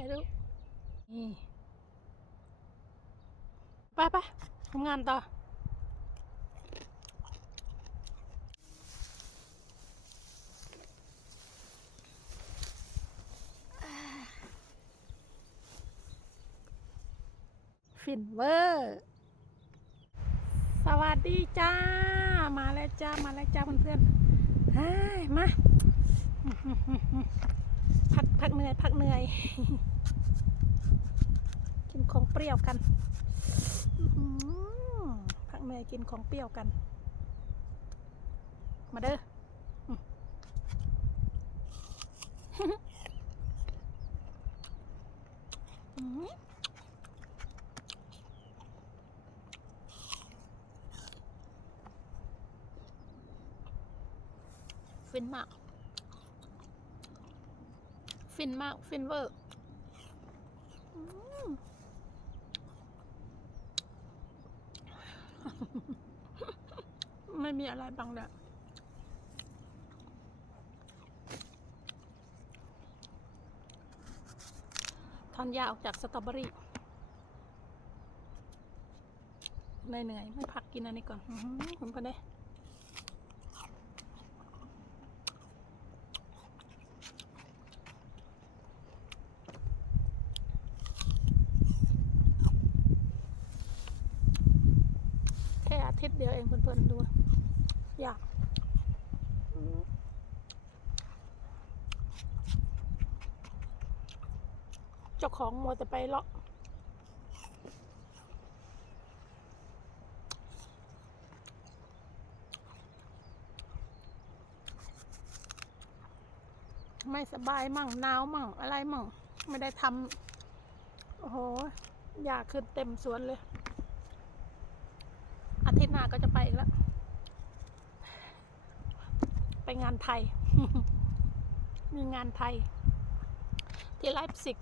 ถ่ายรูปนี่ไปไปทำงานต่อฟินเวอร์ สวัสดีจ้า มาแล้วจ้า มาแล้วจ้าเพื่อนๆเฮ้ยมา พักพักเหนื่อยพักเหนื่อย กินของเปรี้ยวกันพักเหนื่อยกินของเปรี้ยวกัน มาเด้ออืมอื้อหือฟินมาก ฟินมาก ฟินเวอร์ไม่มีอะไรบังแดดทานยาออกจากสตรอเบอรี่เหนื่อย ไม่พักกินอันนี้ก่อน คุณก็ได้ ทิตย์เดียวเองเพื่อนๆดูอยากเจ้าของมัวแต่ไปเลาะไม่สบายมั่งหนาวมั่งอะไรมั่ง ไม่ได้ทำโอ้โหอยากขึ้นเต็มสวนเลยาทิตย์หน้าก็จะไปอีกแล้ว ไปงานไทย มีงานไทย ที่ไลฟ์ซิก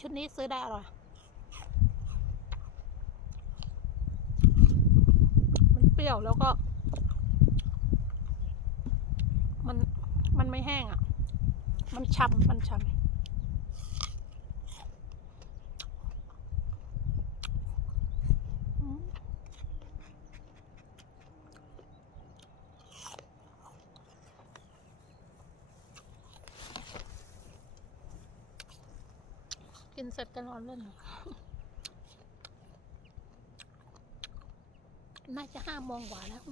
ชุดนี้ซื้อได้อร่อย มันเป รี้ยวแล้วก็ มันมันไม่แห้งอะ มันฉ่ำมันฉ่ำกินเสร็จก็นอนเล่น น่าจะห้าโมงกว่าแล้ว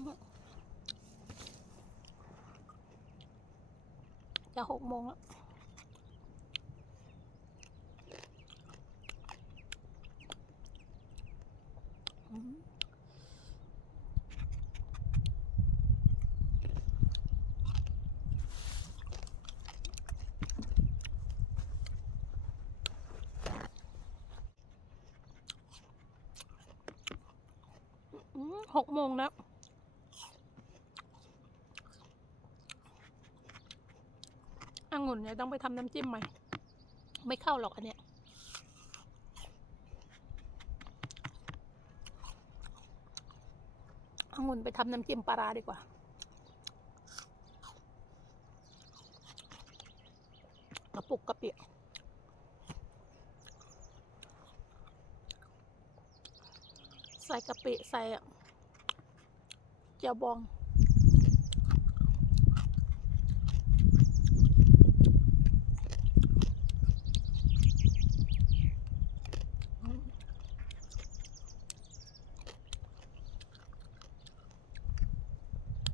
จะหกโมงแล้ว อืมอืม หกโมงแล้ว องุ่นเนี่ยต้องไปทำน้ำจิ้มใหม่ ไม่เข้าหรอกอันเนี้ยองุ่นไปทำน้ำจิ้มปลาร้าดีกว่า กระปุกกระเปียกใส่กะปิใส่ จียวบอง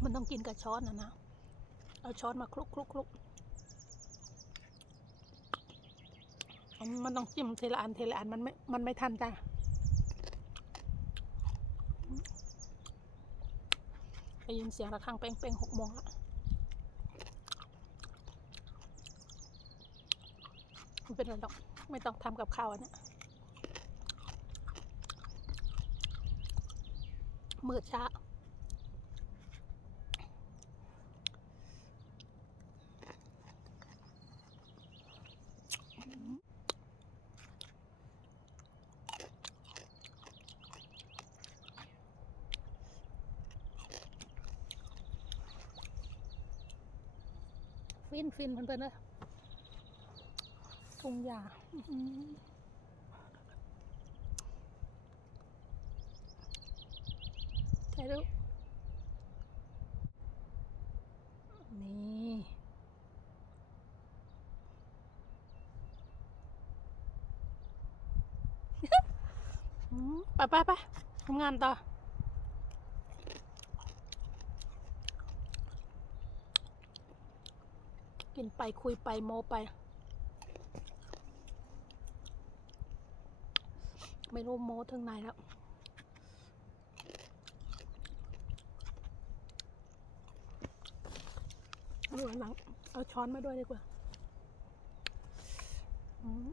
มันต้องกินกับช้อนนะนะ เอาช้อนมาคลุกคลุกคลุกมันต้องจิ้มเทละอันเทละอันมันไม่ มันไม่ทันจ้ะ ได้ยินเสียงระฆังเป้งเป้งหกโมงละไม่เป็นไรหรอกไม่ต้องทำกับข้าวอันเนี้ยมืดช้า ฟินฟินเพื่อนๆเลยทุ่งหญ้าใช่ดูนี่ไปไปไปทำงานต่อ กินไปคุยไปโมไป ไม่รู้โมถึงไหนแล้วเอาหลังเอาช้อนมาด้วยดีกว่า อืม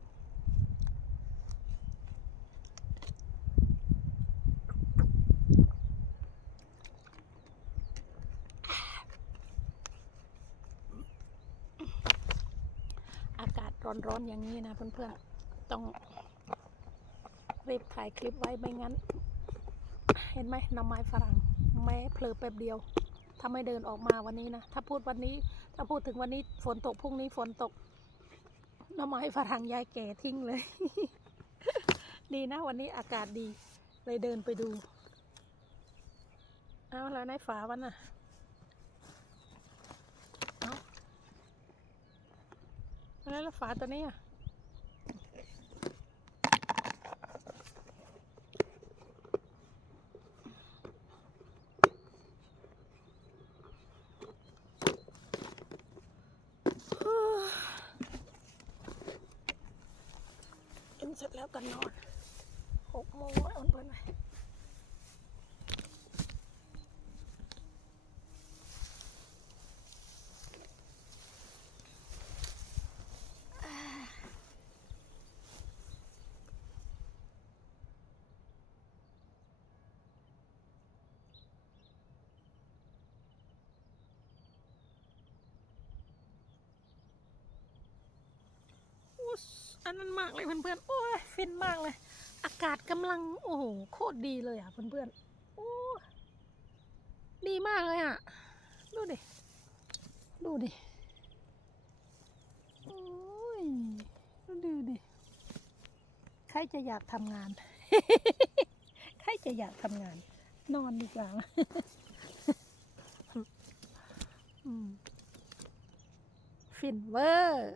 อากาศ ร้อนๆอย่างนี้นะเพื่อนๆต้องรีบถ่ายคลิปไว้ไม่งั้น เห็นไหมน้ำไม้ฝรั่งแม้เผลอแป๊บเดียวถ้าไม่เดินออกมาวันนี้นะ ถ้าพูดวันนี้ ถ้าพูดถึงวันนี้ฝนตกพรุ่งนี้ฝนตกน้ำไม้ฝรั่งยายแก่ทิ้งเลย ดีนะวันนี้อากาศดี เลยเดินไปดู เอาแล้วในฝาวันน่ะ เอา แล้วล้วฝาตัวนี้อะเสร็จแล้วกันนอนหกโมงแล้อ่อนเพื่อนไปอุ๊ย อันนั้นมากเลยเพื่อนๆ โอ้ยฟินมากเลย อากาศกำลังโอ้โหโคตรดีเลยอะเพื่อนๆ โอ้ดีมากเลยอะ ดูดิ ดูดิ โอ้ยดูดิ ใครจะอยากทำงาน ใครจะอยากทำงาน นอนดีกว่าฟินเวอร์